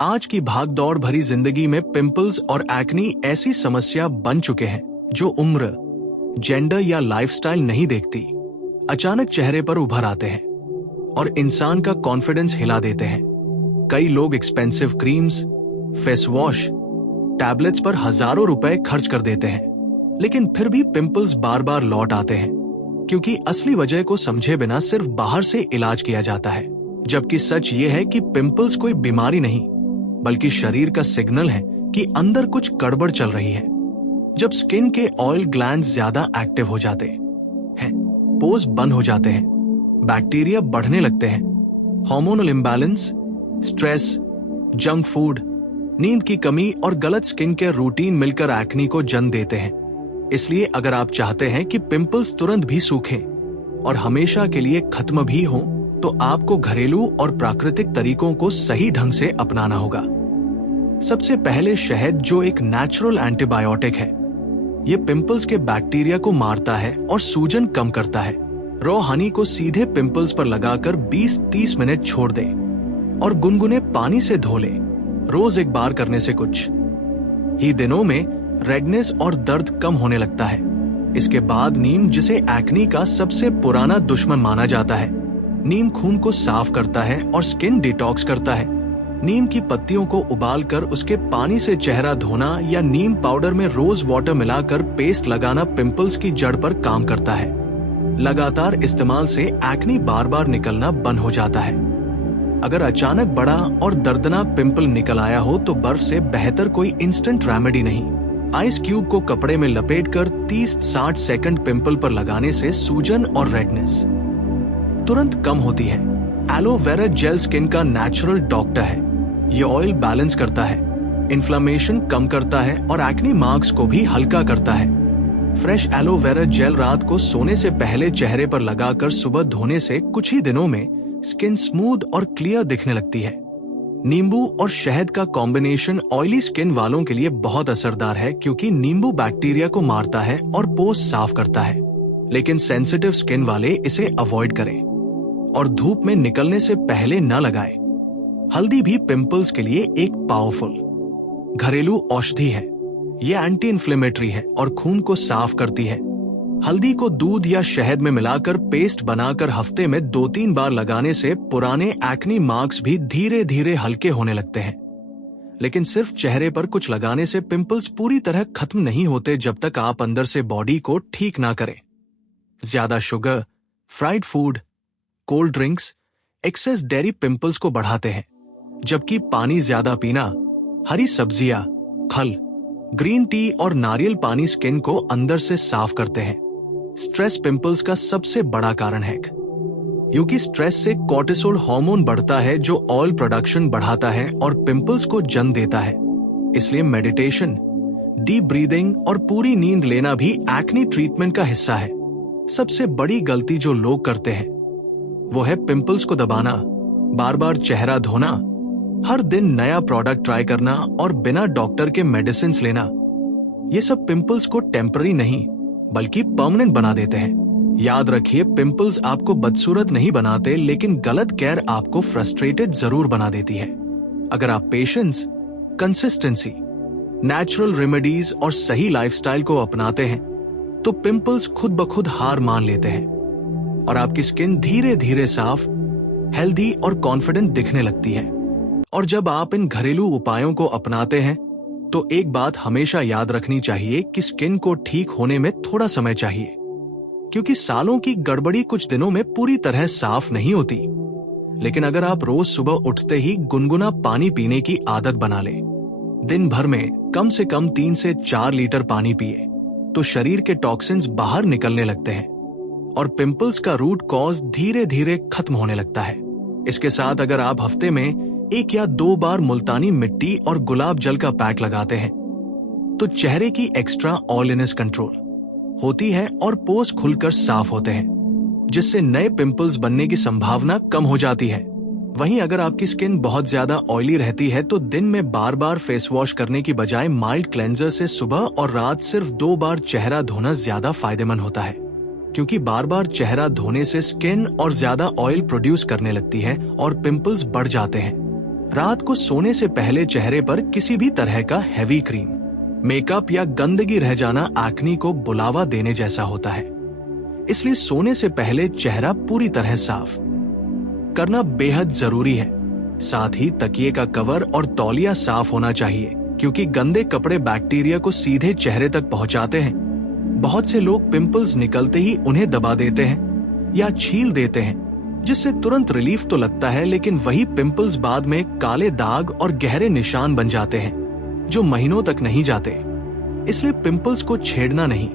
आज की भागदौड़ भरी जिंदगी में पिंपल्स और एक्नी ऐसी समस्या बन चुके हैं जो उम्र, जेंडर या लाइफस्टाइल नहीं देखती, अचानक चेहरे पर उभर आते हैं और इंसान का कॉन्फिडेंस हिला देते हैं। कई लोग expensive creams, face wash, tablets पर हजारों रुपए खर्च कर देते हैं, लेकिन फिर भी पिंपल्स बार बार लौट आते हैं क्योंकि असली वजह को समझे बिना सिर्फ बाहर से इलाज किया जाता है। जबकि सच ये है कि पिंपल्स कोई बीमारी नहीं, बल्कि शरीर का सिग्नल है कि अंदर कुछ गड़बड़ चल रही है। जब स्किन के ऑयल ग्लैंड्स ज्यादा एक्टिव हो जाते हैं, पोर्स बंद हो जाते हैं, बैक्टीरिया बढ़ने लगते हैं, hormonal imbalance, stress, junk food, नींद की कमी और गलत स्किन केयर रूटीन मिलकर एक्नी को जन्म देते हैं। इसलिए अगर आप चाहते हैं कि पिंपल्स तुरंत भी सूखें और हमेशा के लिए खत्म भी हों, तो आपको घरेलू और प्राकृतिक तरीकों को सही ढंग से अपनाना होगा। सबसे पहले शहद, जो एक नेचुरल एंटीबायोटिक है, ये पिंपल्स के बैक्टीरिया को मारता है और सूजन कम करता है। रॉ हनी को सीधे पिंपल्स पर लगाकर 20-30 मिनट छोड़ दे और गुनगुने पानी से धो ले। रोज एक बार करने से कुछ ही दिनों में रेडनेस और दर्द कम होने लगता है। इसके बाद नीम, जिसे एक्नी का सबसे पुराना दुश्मन माना जाता है, नीम खून को साफ करता है और स्किन डिटॉक्स करता है। नीम की पत्तियों को उबालकर उसके पानी से चेहरा धोना या नीम पाउडर में रोज वाटर मिलाकर पेस्ट लगाना पिंपल्स की जड़ पर काम करता है। लगातार इस्तेमाल से एक्नी बार बार निकलना बंद हो जाता है। अगर अचानक बड़ा और दर्दनाक पिंपल निकल आया हो तो बर्फ से बेहतर कोई इंस्टेंट रेमेडी नहीं। आइस क्यूब को कपड़े में लपेटकर 30-60 सेकंड पिंपल पर लगाने से सूजन और रेडनेस तुरंत कम होती है। एलोवेरा जेल स्किन का नेचुरल डॉक्टर है। ये ऑयल बैलेंस करता है, इन्फ्लेमेशन कम करता है और एक्नी मार्क्स को भी हल्का करता है। फ्रेश एलोवेरा जेल रात को सोने से पहले चेहरे पर लगाकर सुबह धोने से कुछ ही दिनों में स्किन स्मूथ और क्लियर दिखने लगती है। नींबू और शहद का कॉम्बिनेशन ऑयली स्किन वालों के लिए बहुत असरदार है क्योंकि नींबू बैक्टीरिया को मारता है और पोर्स साफ करता है, लेकिन सेंसिटिव स्किन वाले इसे अवॉइड करें और धूप में निकलने से पहले न लगाएं। हल्दी भी पिंपल्स के लिए एक पावरफुल घरेलू औषधि है। यह एंटी इन्फ्लेमेटरी है और खून को साफ करती है। हल्दी को दूध या शहद में मिलाकर पेस्ट बनाकर हफ्ते में 2-3 बार लगाने से पुराने एक्नी मार्क्स भी धीरे धीरे हल्के होने लगते हैं। लेकिन सिर्फ चेहरे पर कुछ लगाने से पिंपल्स पूरी तरह खत्म नहीं होते जब तक आप अंदर से बॉडी को ठीक ना करें। ज्यादा sugar, fried food, cold drinks, excess dairy pimples को बढ़ाते हैं, जबकि पानी ज्यादा पीना, हरी सब्जियां, खल, ग्रीन टी और नारियल पानी स्किन को अंदर से साफ करते हैं। स्ट्रेस पिंपल्स का सबसे बड़ा कारण है क्योंकि स्ट्रेस से कोर्टिसोल हार्मोन बढ़ता है जो ऑयल प्रोडक्शन बढ़ाता है और पिंपल्स को जन्म देता है। इसलिए मेडिटेशन, डीप ब्रीदिंग और पूरी नींद लेना भी एक्नी ट्रीटमेंट का हिस्सा है। सबसे बड़ी गलती जो लोग करते हैं वो है पिंपल्स को दबाना, बार बार चेहरा धोना, हर दिन नया प्रोडक्ट ट्राई करना और बिना डॉक्टर के मेडिसिन लेना। ये सब पिंपल्स को टेम्पररी नहीं बल्कि परमानेंट बना देते हैं। याद रखिए, पिंपल्स आपको बदसूरत नहीं बनाते, लेकिन गलत केयर आपको फ्रस्ट्रेटेड जरूर बना देती है। अगर आप पेशेंस, कंसिस्टेंसी, नेचुरल रेमेडीज और सही लाइफस्टाइल को अपनाते हैं तो पिंपल्स खुद ब खुद हार मान लेते हैं और आपकी स्किन धीरे धीरे साफ, हेल्दी और कॉन्फिडेंट दिखने लगती है। और जब आप इन घरेलू उपायों को अपनाते हैं तो एक बात हमेशा याद रखनी चाहिए कि स्किन को ठीक होने में थोड़ा समय चाहिए, क्योंकि सालों की गड़बड़ी कुछ दिनों में पूरी तरह साफ नहीं होती। लेकिन अगर आप रोज सुबह उठते ही गुनगुना पानी पीने की आदत बना लें, दिन भर में कम से कम 3 से 4 लीटर पानी पिए, तो शरीर के टॉक्सिन्स बाहर निकलने लगते हैं और पिंपल्स का रूट कॉज धीरे धीरे खत्म होने लगता है। इसके साथ अगर आप हफ्ते में 1 या 2 बार मुल्तानी मिट्टी और गुलाब जल का पैक लगाते हैं तो चेहरे की एक्स्ट्रा ऑयलीनेस कंट्रोल होती है और पोर्स खुलकर साफ होते हैं, जिससे नए पिंपल्स बनने की संभावना कम हो जाती है। वहीं अगर आपकी स्किन बहुत ज्यादा ऑयली रहती है तो दिन में बार बार फेस वॉश करने की बजाय माइल्ड क्लेंजर से सुबह और रात सिर्फ 2 बार चेहरा धोना ज्यादा फायदेमंद होता है, क्योंकि बार बार चेहरा धोने से स्किन और ज्यादा ऑयल प्रोड्यूस करने लगती है और पिंपल्स बढ़ जाते हैं। रात को सोने से पहले चेहरे पर किसी भी तरह का हैवी क्रीम, मेकअप या गंदगी रह जाना एक्ने को बुलावा देने जैसा होता है। इसलिए सोने से पहले चेहरा पूरी तरह साफ करना बेहद जरूरी है। साथ ही तकिए का कवर और तौलिया साफ होना चाहिए, क्योंकि गंदे कपड़े बैक्टीरिया को सीधे चेहरे तक पहुंचाते हैं। बहुत से लोग पिंपल्स निकलते ही उन्हें दबा देते हैं या छील देते हैं, जिससे तुरंत रिलीफ तो लगता है, लेकिन वही पिंपल्स बाद में काले दाग और गहरे निशान बन जाते हैं जो महीनों तक नहीं जाते। इसलिए पिंपल्स को छेड़ना नहीं,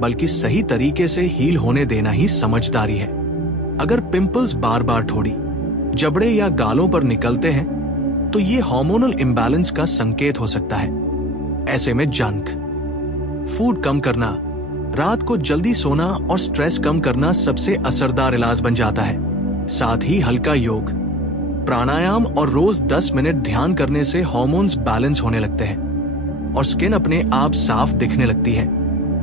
बल्कि सही तरीके से हील होने देना ही समझदारी है। अगर पिंपल्स बार बार ठोड़ी, जबड़े या गालों पर निकलते हैं तो ये हार्मोनल इम्बैलेंस का संकेत हो सकता है। ऐसे में जंक फूड कम करना, रात को जल्दी सोना और स्ट्रेस कम करना सबसे असरदार इलाज बन जाता है। साथ ही हल्का योग, प्राणायाम और रोज 10 मिनट ध्यान करने से हार्मोन्स बैलेंस होने लगते हैं और स्किन अपने आप साफ दिखने लगती है।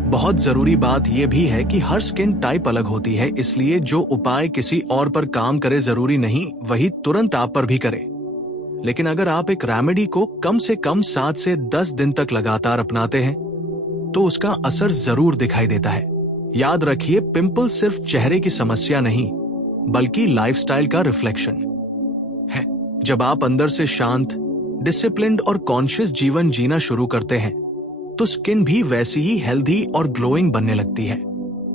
बहुत जरूरी बात यह भी है कि हर स्किन टाइप अलग होती है, इसलिए जो उपाय किसी और पर काम करे जरूरी नहीं वही तुरंत आप पर भी करे। लेकिन अगर आप एक रेमेडी को कम से कम 7 से 10 दिन तक लगातार अपनाते हैं तो उसका असर जरूर दिखाई देता है। याद रखिए, पिंपल सिर्फ चेहरे की समस्या नहीं, बल्कि लाइफस्टाइल का रिफ्लेक्शन है। जब आप अंदर से शांत, डिसिप्लिन्ड और कॉन्शियस जीवन जीना शुरू करते हैं तो स्किन भी वैसी ही हेल्दी और ग्लोइंग बनने लगती है।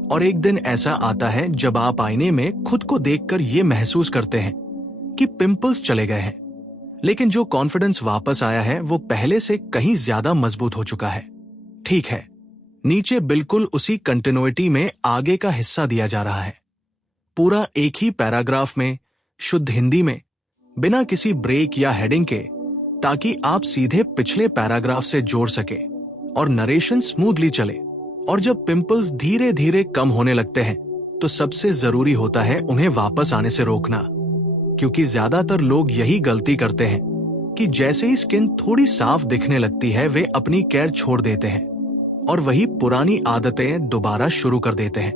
और एक दिन ऐसा आता है जब आप आईने में खुद को देखकर ये महसूस करते हैं कि पिंपल्स चले गए हैं, लेकिन जो कॉन्फिडेंस वापस आया है वो पहले से कहीं ज्यादा मजबूत हो चुका है। ठीक है, नीचे बिल्कुल उसी कंटिन्यूटी में आगे का हिस्सा दिया जा रहा है, पूरा एक ही पैराग्राफ में, शुद्ध हिंदी में, बिना किसी ब्रेक या हेडिंग के, ताकि आप सीधे पिछले पैराग्राफ से जोड़ सके और नरेशन स्मूथली चले। और जब पिंपल्स धीरे धीरे कम होने लगते हैं तो सबसे जरूरी होता है उन्हें वापस आने से रोकना, क्योंकि ज्यादातर लोग यही गलती करते हैं कि जैसे ही स्किन थोड़ी साफ दिखने लगती है वे अपनी केयर छोड़ देते हैं और वही पुरानी आदतें दोबारा शुरू कर देते हैं।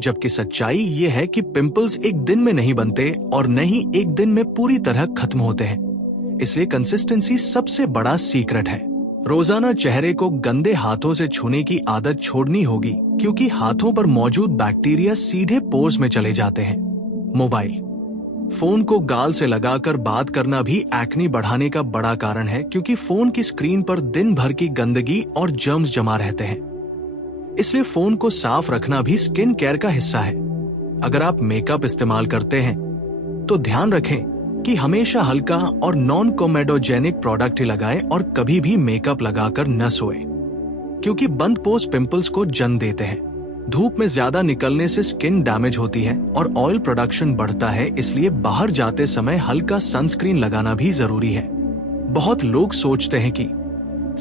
जबकि सच्चाई ये है कि पिंपल्स एक दिन में नहीं बनते और न ही एक दिन में पूरी तरह खत्म होते हैं। इसलिए कंसिस्टेंसी सबसे बड़ा सीक्रेट है। रोजाना चेहरे को गंदे हाथों से छूने की आदत छोड़नी होगी, क्योंकि हाथों पर मौजूद बैक्टीरिया सीधे पोर्स में चले जाते हैं। मोबाइल फोन को गाल से लगाकर बात करना भी एक्ने बढ़ाने का बड़ा कारण है, क्योंकि फोन की स्क्रीन पर दिन भर की गंदगी और जर्म्स जमा रहते हैं। इसलिए फोन को साफ रखना भी स्किन केयर का हिस्सा है। अगर आप मेकअप इस्तेमाल करते हैं तो ध्यान रखें कि हमेशा हल्का और नॉन कोमेडोजेनिक प्रोडक्ट ही लगाएं और कभी भी मेकअप लगाकर न सोए, क्योंकि बंद पोज पिंपल्स को जन्म देते हैं। धूप में ज्यादा निकलने से स्किन डैमेज होती है और ऑयल प्रोडक्शन बढ़ता है, इसलिए बाहर जाते समय हल्का सनस्क्रीन लगाना भी जरूरी है। बहुत लोग सोचते हैं कि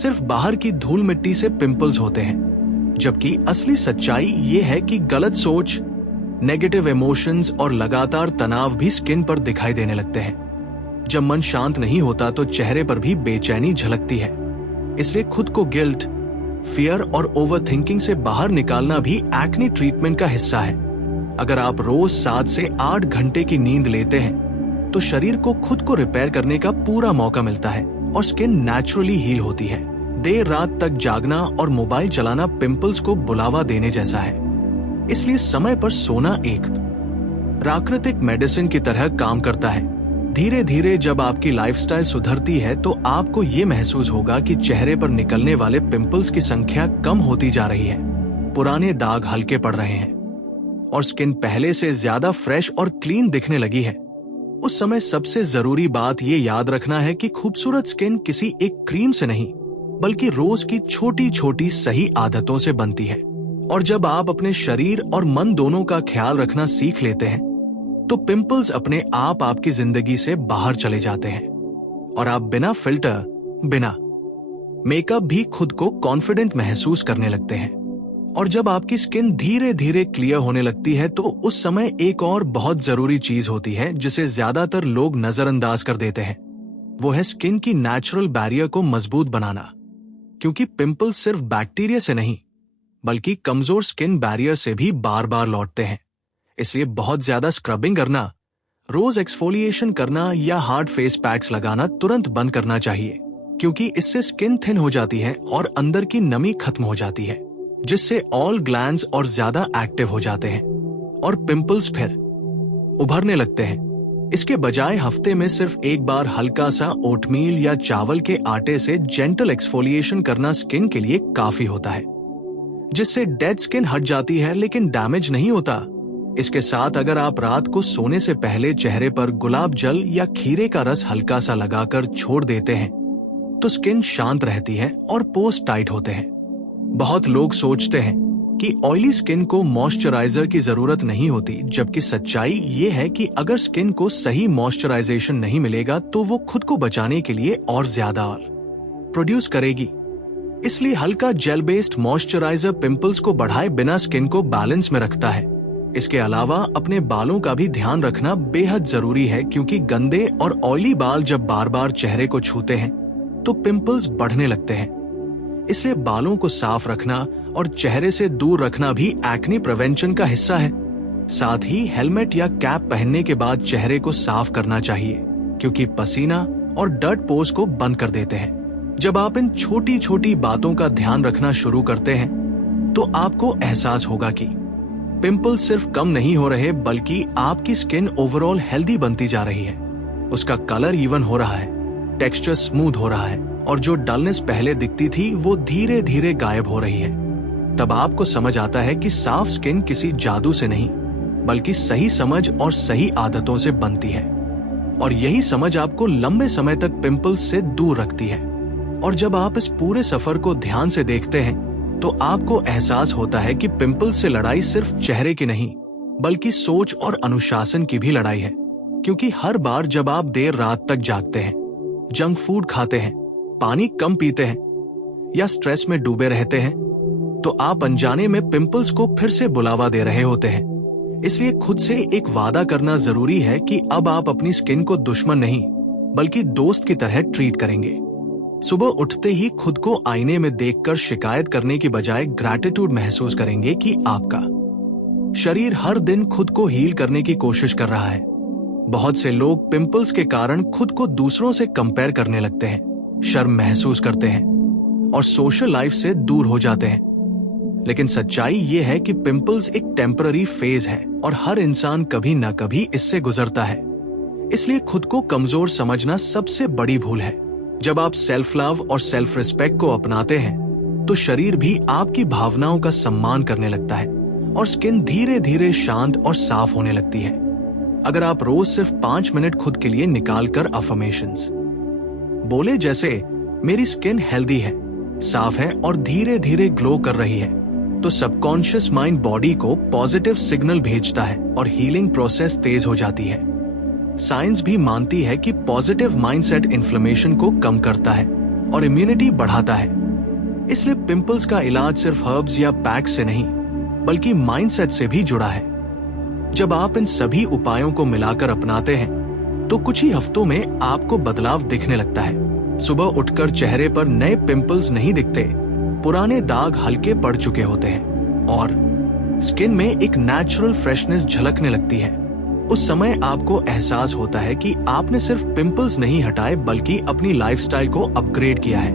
सिर्फ बाहर की धूल मिट्टी से पिंपल्स होते हैं, जबकि असली सच्चाई ये है कि गलत सोच, नेगेटिव इमोशंस और लगातार तनाव भी स्किन पर दिखाई देने लगते हैं। जब मन शांत नहीं होता तो चेहरे पर भी बेचैनी झलकती है। इसलिए खुद को गिल्ट, फियर और ओवरथिंकिंग से बाहर निकालना भी एक्ने ट्रीटमेंट का हिस्सा है। अगर आप रोज 7 से 8 घंटे की नींद लेते हैं तो शरीर को खुद को रिपेयर करने का पूरा मौका मिलता है और स्किन नेचुरली हील होती है। देर रात तक जागना और मोबाइल चलाना पिंपल्स को बुलावा देने जैसा है। इसलिए समय पर सोना एक प्राकृतिक मेडिसिन की तरह काम करता है। धीरे धीरे जब आपकी लाइफस्टाइल सुधरती है तो आपको ये महसूस होगा कि चेहरे पर निकलने वाले पिंपल्स की संख्या कम होती जा रही है, पुराने दाग हल्के पड़ रहे हैं और स्किन पहले से ज्यादा फ्रेश और क्लीन दिखने लगी है। उस समय सबसे जरूरी बात ये याद रखना है कि खूबसूरत स्किन किसी एक क्रीम से नहीं, बल्कि रोज की छोटी छोटी सही आदतों से बनती है। और जब आप अपने शरीर और मन दोनों का ख्याल रखना सीख लेते हैं तो पिंपल्स अपने आप आपकी जिंदगी से बाहर चले जाते हैं और आप बिना फिल्टर, बिना मेकअप भी खुद को कॉन्फिडेंट महसूस करने लगते हैं। और जब आपकी स्किन धीरे धीरे क्लियर होने लगती है तो उस समय एक और बहुत जरूरी चीज होती है जिसे ज्यादातर लोग नजरअंदाज कर देते हैं। वो है स्किन की नेचुरल बैरियर को मजबूत बनाना, क्योंकि पिंपल्स सिर्फ बैक्टीरिया से नहीं बल्कि कमजोर स्किन बैरियर से भी बार बार लौटते हैं। इसलिए बहुत ज्यादा स्क्रबिंग करना, रोज एक्सफोलिएशन करना या हार्ड फेस पैक्स लगाना तुरंत बंद करना चाहिए, क्योंकि इससे स्किन थिन हो जाती है और अंदर की नमी खत्म हो जाती है, जिससे ऑल ग्लैंड्स और ज्यादा एक्टिव हो जाते हैं और पिंपल्स फिर उभरने लगते हैं। इसके बजाय हफ्ते में सिर्फ एक बार हल्का सा ओटमील या चावल के आटे से जेंटल एक्सफोलिएशन करना स्किन के लिए काफी होता है, जिससे डेड स्किन हट जाती है लेकिन डैमेज नहीं होता। इसके साथ अगर आप रात को सोने से पहले चेहरे पर गुलाब जल या खीरे का रस हल्का सा लगाकर छोड़ देते हैं तो स्किन शांत रहती है और पोर्स टाइट होते हैं। बहुत लोग सोचते हैं कि ऑयली स्किन को मॉइस्चराइजर की जरूरत नहीं होती, जबकि सच्चाई ये है कि अगर स्किन को सही मॉइस्चराइजेशन नहीं मिलेगा तो वो खुद को बचाने के लिए और ज्यादा प्रोड्यूस करेगी। इसलिए हल्का जेल बेस्ड मॉइस्चराइजर पिंपल्स को बढ़ाए बिना स्किन को बैलेंस में रखता है। इसके अलावा अपने बालों का भी ध्यान रखना बेहद जरूरी है, क्योंकि गंदे और ऑयली बाल जब बार बार चेहरे को छूते हैं तो पिंपल्स बढ़ने लगते हैं। इसलिए बालों को साफ रखना और चेहरे से दूर रखना भी एक्ने प्रिवेंशन का हिस्सा है। साथ ही हेलमेट या कैप पहनने के बाद चेहरे को साफ करना चाहिए, क्योंकि पसीना और डर्ट पोर्स को बंद कर देते हैं। जब आप इन छोटी छोटी बातों का ध्यान रखना शुरू करते हैं तो आपको एहसास होगा कि पिंपल्स सिर्फ कम नहीं हो रहे, बल्कि आपकी स्किन ओवरऑल हेल्दी बनती जा रही है। उसका कलर इवन हो रहा है, टेक्सचर स्मूथ हो रहा है और जो डलनेस पहले दिखती थी वो धीरे धीरे गायब हो रही है। तब आपको समझ आता है कि साफ स्किन किसी जादू से नहीं, बल्कि सही समझ और सही आदतों से बनती है, और यही समझ आपको लंबे समय तक पिंपल्स से दूर रखती है। और जब आप इस पूरे सफर को ध्यान से देखते हैं तो आपको एहसास होता है कि पिंपल्स से लड़ाई सिर्फ चेहरे की नहीं, बल्कि सोच और अनुशासन की भी लड़ाई है। क्योंकि हर बार जब आप देर रात तक जागते हैं, जंक फूड खाते हैं, पानी कम पीते हैं या स्ट्रेस में डूबे रहते हैं, तो आप अनजाने में पिंपल्स को फिर से बुलावा दे रहे होते हैं। इसलिए खुद से एक वादा करना जरूरी है कि अब आप अपनी स्किन को दुश्मन नहीं, बल्कि दोस्त की तरह ट्रीट करेंगे। सुबह उठते ही खुद को आईने में देखकर शिकायत करने की बजाय ग्रैटिट्यूड महसूस करेंगे कि आपका शरीर हर दिन खुद को हील करने की कोशिश कर रहा है। बहुत से लोग पिंपल्स के कारण खुद को दूसरों से कंपेयर करने लगते हैं, शर्म महसूस करते हैं और सोशल लाइफ से दूर हो जाते हैं। लेकिन सच्चाई ये है कि पिंपल्स एक टेम्पररी फेज है और हर इंसान कभी न कभी इससे गुजरता है। इसलिए खुद को कमजोर समझना सबसे बड़ी भूल है। जब आप सेल्फ लव और सेल्फ रिस्पेक्ट को अपनाते हैं तो शरीर भी आपकी भावनाओं का सम्मान करने लगता है और स्किन धीरे धीरे शांत और साफ होने लगती है। अगर आप रोज सिर्फ 5 मिनट खुद के लिए निकालकर अफर्मेशंस बोले, जैसे मेरी स्किन हेल्दी है, साफ है और धीरे धीरे ग्लो कर रही है, तो सबकॉन्शियस माइंड बॉडी को पॉजिटिव सिग्नल भेजता है और हीलिंग प्रोसेस तेज हो जाती है। साइंस भी मानती है कि पॉजिटिव माइंडसेट इन्फ्लेमेशन को कम करता है और इम्यूनिटी बढ़ाता है। इसलिए पिंपल्स का इलाज सिर्फ हर्ब्स या पैक्स से नहीं, बल्कि माइंडसेट से भी जुड़ा है। जब आप इन सभी उपायों को मिलाकर अपनाते हैं तो कुछ ही हफ्तों में आपको बदलाव दिखने लगता है। सुबह उठकर चेहरे पर नए पिंपल्स नहीं दिखते, पुराने दाग हल्के पड़ चुके होते हैं और स्किन में एक नेचुरल फ्रेशनेस झलकने लगती है। उस समय आपको एहसास होता है कि आपने सिर्फ पिंपल्स नहीं हटाए, बल्कि अपनी लाइफस्टाइल को अपग्रेड किया है,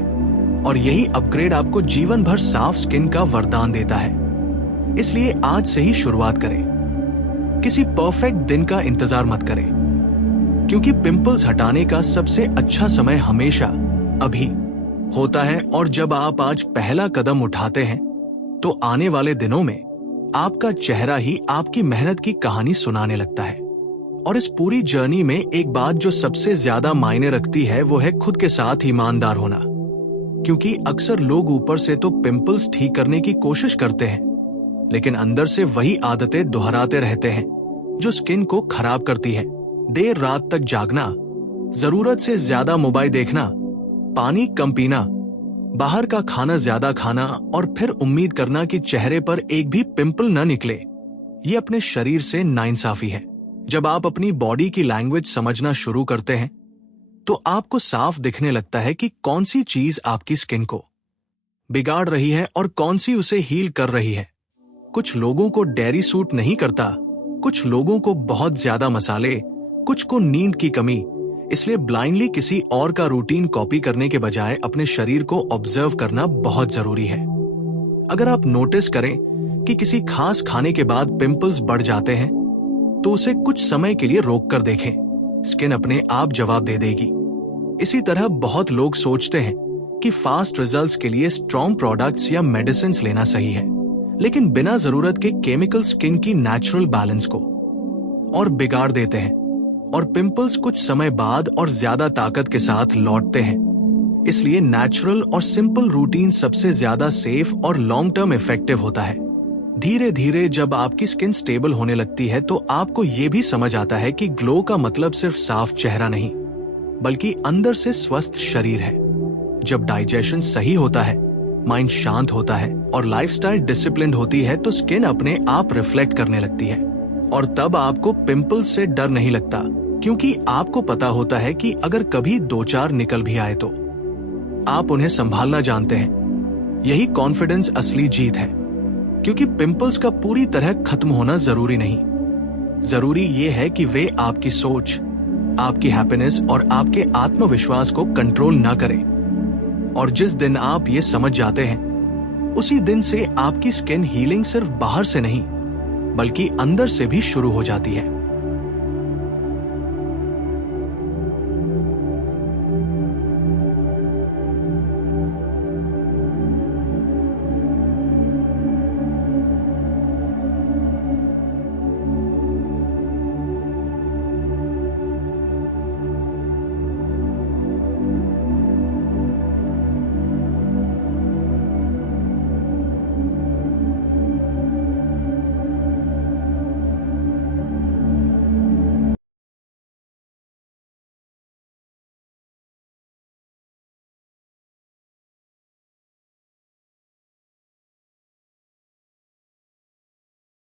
और यही अपग्रेड आपको जीवन भर साफ स्किन का वरदान देता है। इसलिए आज से ही शुरुआत करें। किसी परफेक्ट दिन का इंतजार मत करें, क्योंकि पिंपल्स हटाने का सबसे अच्छा समय हमेशा अभी होता है। और जब आप आज पहला कदम उठाते हैं तो आने वाले दिनों में आपका चेहरा ही आपकी मेहनत की कहानी सुनाने लगता है। और इस पूरी जर्नी में एक बात जो सबसे ज्यादा मायने रखती है वो है खुद के साथ ईमानदार होना। क्योंकि अक्सर लोग ऊपर से तो पिंपल्स ठीक करने की कोशिश करते हैं, लेकिन अंदर से वही आदतें दोहराते रहते हैं जो स्किन को खराब करती है। देर रात तक जागना, जरूरत से ज्यादा मोबाइल देखना, पानी कम पीना, बाहर का खाना ज्यादा खाना और फिर उम्मीद करना कि चेहरे पर एक भी पिंपल न निकले, ये अपने शरीर से नाइंसाफी है। जब आप अपनी बॉडी की लैंग्वेज समझना शुरू करते हैं तो आपको साफ दिखने लगता है कि कौन सी चीज आपकी स्किन को बिगाड़ रही है और कौन सी उसे हील कर रही है। कुछ लोगों को डेयरी सूट नहीं करता, कुछ लोगों को बहुत ज्यादा मसाले, कुछ को नींद की कमी, इसलिए ब्लाइंडली किसी और का रूटीन कॉपी करने के बजाय अपने शरीर को ऑब्जर्व करना बहुत जरूरी है। अगर आप नोटिस करें कि किसी खास खाने के बाद पिंपल्स बढ़ जाते हैं, तो उसे कुछ समय के लिए रोक कर देखें। स्किन अपने आप जवाब दे देगी। इसी तरह बहुत लोग सोचते हैं कि फास्ट रिजल्ट्स के लिए स्ट्रॉन्ग प्रोडक्ट्स या मेडिसिन लेना सही है, लेकिन बिना जरूरत के केमिकल स्किन की नेचुरल बैलेंस को और बिगाड़ देते हैं, और पिंपल्स कुछ समय बाद और ज्यादा ताकत के साथ लौटते हैं। इसलिए नेचुरल और सिंपल रूटीन सबसे ज्यादा सेफ और लॉन्ग टर्म इफेक्टिव होता है। धीरे धीरे जब आपकी स्किन स्टेबल होने लगती है, तो आपको ये भी समझ आता है कि ग्लो का मतलब सिर्फ साफ चेहरा नहीं, बल्कि अंदर से स्वस्थ शरीर है। जब डाइजेशन सही होता है, माइंड शांत होता है और लाइफस्टाइल डिसिप्लिन्ड होती है, तो स्किन अपने आप रिफ्लेक्ट करने लगती है। और तब आपको पिंपल्स से डर नहीं लगता, क्योंकि आपको पता होता है कि अगर कभी 2-4 निकल भी आए तो आप उन्हें संभालना जानते हैं। यही कॉन्फिडेंस असली जीत है, क्योंकि पिंपल्स का पूरी तरह खत्म होना जरूरी नहीं। जरूरी ये है कि वे आपकी सोच, आपकी हैप्पीनेस और आपके आत्मविश्वास को कंट्रोल ना करें। और जिस दिन आप ये समझ जाते हैं, उसी दिन से आपकी स्किन हीलिंग सिर्फ बाहर से नहीं, बल्कि अंदर से भी शुरू हो जाती है।